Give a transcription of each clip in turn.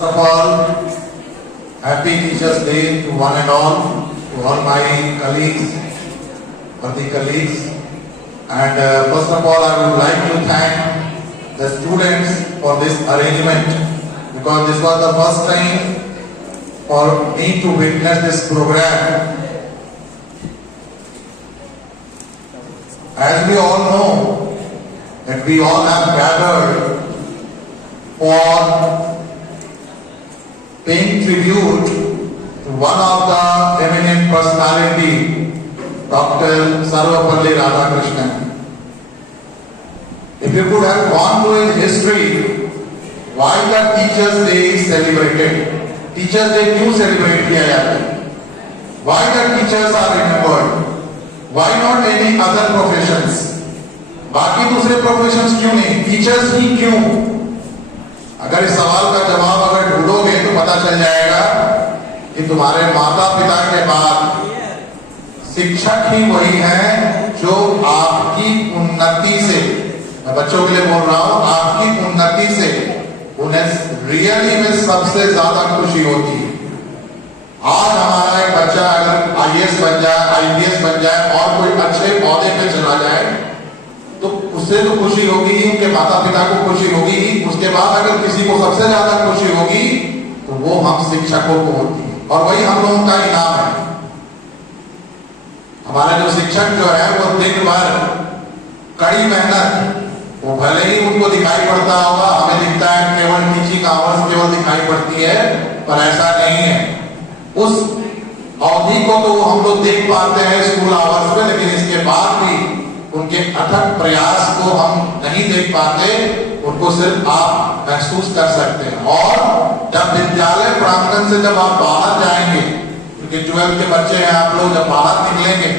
First of all, happy Teachers' Day to one and all, to all my colleagues, worthy colleagues. And first of all, I would like to thank the students for this arrangement, because this was the first time for me to witness this program. As we all know, that we all have gathered for paying tribute to one of the eminent personality, Dr. Sarvapalli Radhakrishnan. If you could have gone through his history, why the Teachers' Day is celebrated? Teachers' Day क्यों celebrate किया जाता है? Why the teachers are remembered? Why not any other professions? बाकी दूसरे professions क्यों नहीं? Teachers ही क्यों? अगर इस सवाल का जवाब अगर ढूंढोगे तो पता चल जाएगा कि तुम्हारे माता पिता के बाद शिक्षक ही वही हैं जो आपकी उन्नति से, मैं बच्चों के लिए बोल रहा हूं, आपकी उन्नति से उन्हें रियली में सबसे ज्यादा खुशी होती है। आज हमारा एक बच्चा अगर आईएएस बन जाए, आईपीएस बन जाए और कोई अच्छे पौधे पे चला जाए तो उससे तो खुशी होगी ही, उनके माता पिता को खुशी होगी ही। उसके बाद अगर किसी को सबसे ज्यादा खुशी होगी तो वो हम शिक्षकों को होती है, और वही हम लोगों का इनाम है। हमारे जो शिक्षक जो है वो दिन भर कड़ी मेहनत, वो भले ही उनको दिखाई पड़ता होगा, हमें दिखता है केवल टीचिंग आवर्स केवल दिखाई पड़ती है, पर ऐसा नहीं है। उस अवधि को तो हम लोग देख पाते हैं स्कूल आवर्स में, लेकिन इसके बाद भी उनके अथक प्रयास को हम नहीं देख पाते, उनको सिर्फ आप महसूस कर सकते हैं। और जब विद्यालय प्रांगण से जब आप बाहर जाएंगे, क्योंकि 12th के बच्चे हैं आप लोग, जब बाहर निकलेंगे,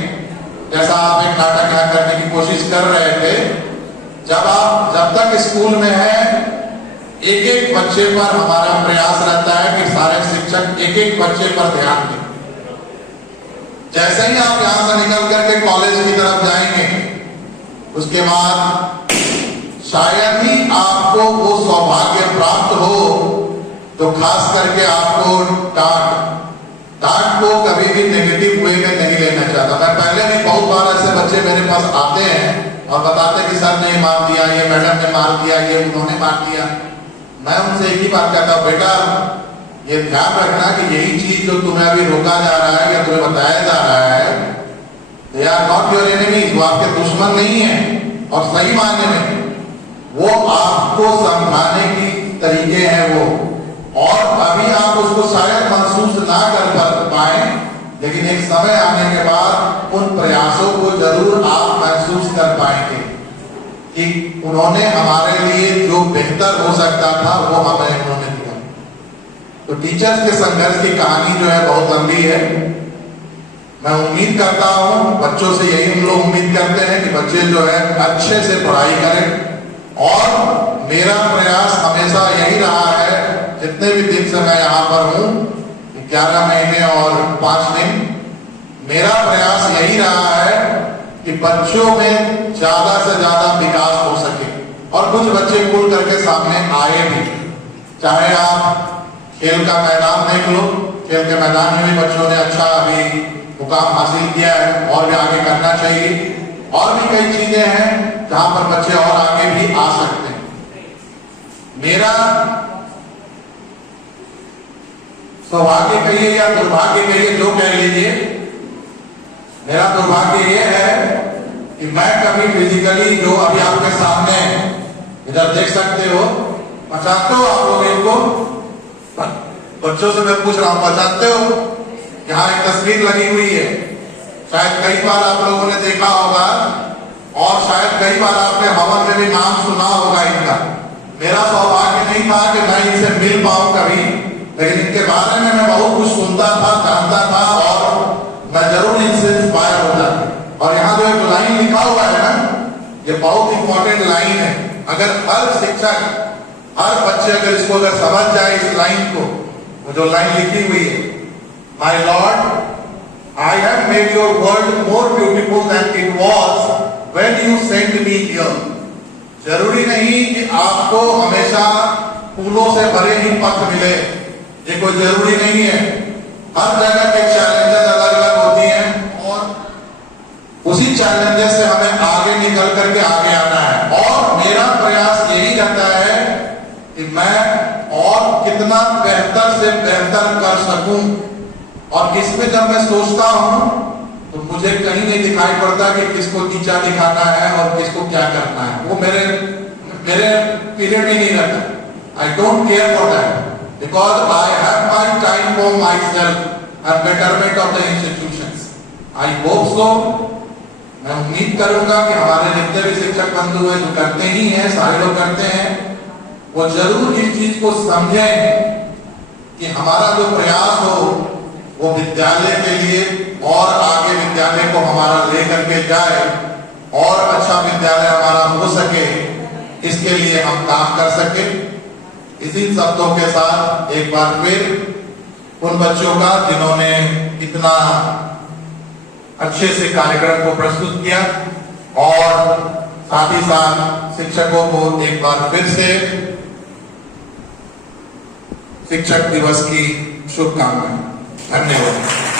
जैसा आप एक नाटक यहाँ करने की कोशिश कर रहे थे, जब तक स्कूल में है एक एक बच्चे पर हमारा प्रयास रहता है कि सारे शिक्षक एक एक बच्चे पर ध्यान दें। जैसे ही आप यहां से निकल करके कॉलेज की तरफ जाएंगे, उसके बाद शायद ही आपको वो सौभाग्य प्राप्त हो तो खास करके आपको डांट को कभी भी नेगेटिव वे में नहीं लेना चाहता। मैं पहले भी बहुत बार ऐसे बच्चे मेरे पास आते हैं और बताते कि सर ने मार दिया, ये मैडम ने मार दिया, ये उन्होंने मार दिया। मैं उनसे एक ही बात कहता हूँ, बेटा ये ध्यान रखना कि यही चीज जो तुम्हें अभी रोका जा रहा है या तुम्हें बताया जा रहा है, they are not your enemies, वो आपके दुश्मन नहीं है। और सही मायने में वो आपको समझाने की तरीके हैं वो, और अभी आप उसको शायद महसूस ना कर पाए, लेकिन एक समय आने के बाद उन प्रयासों को जरूर आप महसूस कर पाएंगे कि उन्होंने हमारे लिए जो बेहतर हो सकता था वो हमें उन्होंने दिया। तो टीचर्स के संघर्ष की कहानी जो है बहुत लंबी है। मैं उम्मीद करता हूं, बच्चों से यही हम लोग उम्मीद करते हैं कि बच्चे जो है अच्छे से पढ़ाई करें, और मेरा प्रयास हमेशा यही रहा है, जितने भी दिन से मैं यहाँ पर हूँ, 11 महीने और 5 दिन, मेरा प्रयास यही रहा है कि बच्चों में ज्यादा से ज्यादा विकास हो सके, और कुछ बच्चे खुल करके सामने आए भी। चाहे आप खेल का मैदान देख लो, खेल के मैदान में भी बच्चों ने अच्छा अभी मुकाम हासिल किया है, और भी आगे करना चाहिए। और भी कई चीजें हैं जहां पर बच्चे और आगे भी आ सकते हैं। मेरा सौभाग्य कहिए या दुर्भाग्य कहिए, जो कह लीजिए, मेरा दुर्भाग्य ये है कि मैं कभी फिजिकली, जो अभी आपके सामने इधर देख सकते हो, पहचानते हो आप लोग इनको? बच्चों से मैं पूछ रहा हूं, पहचानते हो? यहाँ एक तस्वीर लगी हुई है, शायद कई बार आप लोगों ने देखा होगा, और शायद कई बार आपने हवन में भी नाम सुना होगा इनका। मेरा सौभाग्य नहीं था कि मैं इनसे मिल पाऊं कभी, लेकिन इनके बारे में मैं बहुत कुछ सुनता था, जानता था, और मैं जरूर इनसे इंस्पायर होता। और यहाँ जो एक लाइन लिखा हुआ है ना, ये बहुत इंपॉर्टेंट लाइन है। अगर हर शिक्षक, हर बच्चे अगर इसको अगर समझ जाए इस लाइन को, वो जो लाइन लिखी हुई है, My Lord, I have made your world more beautiful than it was when you sent me here. जरूरी नहीं कि आपको हमेशा फूलों से भरे ही पथ मिले, ये कोई जरूरी नहीं है। हर जगह के चैलेंजेस अलग अलग होती हैं और उसी चैलेंजेस से हमें आगे निकल करके आगे आना है। और मेरा प्रयास यही रहता है कि मैं और कितना बेहतर से बेहतर कर सकूं। और इसमें जब मैं सोचता हूं तो मुझे कहीं नहीं दिखाई पड़ता कि किसको नीचा दिखाना है और किसको क्या करना है। वो मेरे पीरियड में नहीं रहता। I don't care for that because I have my time for my self and betterment of the institutions. I hope so. मैं उम्मीद करूंगा कि हमारे जितने भी शिक्षक बंधु हैं जो करते ही हैं, सारे लोग करते हैं, वो जरूर इस चीज को समझें कि हमारा जो प्रयास हो वो विद्यालय के लिए और आगे विद्यालय को हमारा लेकर के जाए और अच्छा विद्यालय हमारा हो सके, इसके लिए हम काम कर सके। इसी शब्दों के साथ एक बार फिर उन बच्चों का जिन्होंने इतना अच्छे से कार्यक्रम को प्रस्तुत किया और साथ ही साथ शिक्षकों को एक बार फिर से शिक्षक दिवस की शुभकामनाएं। धन्यवाद।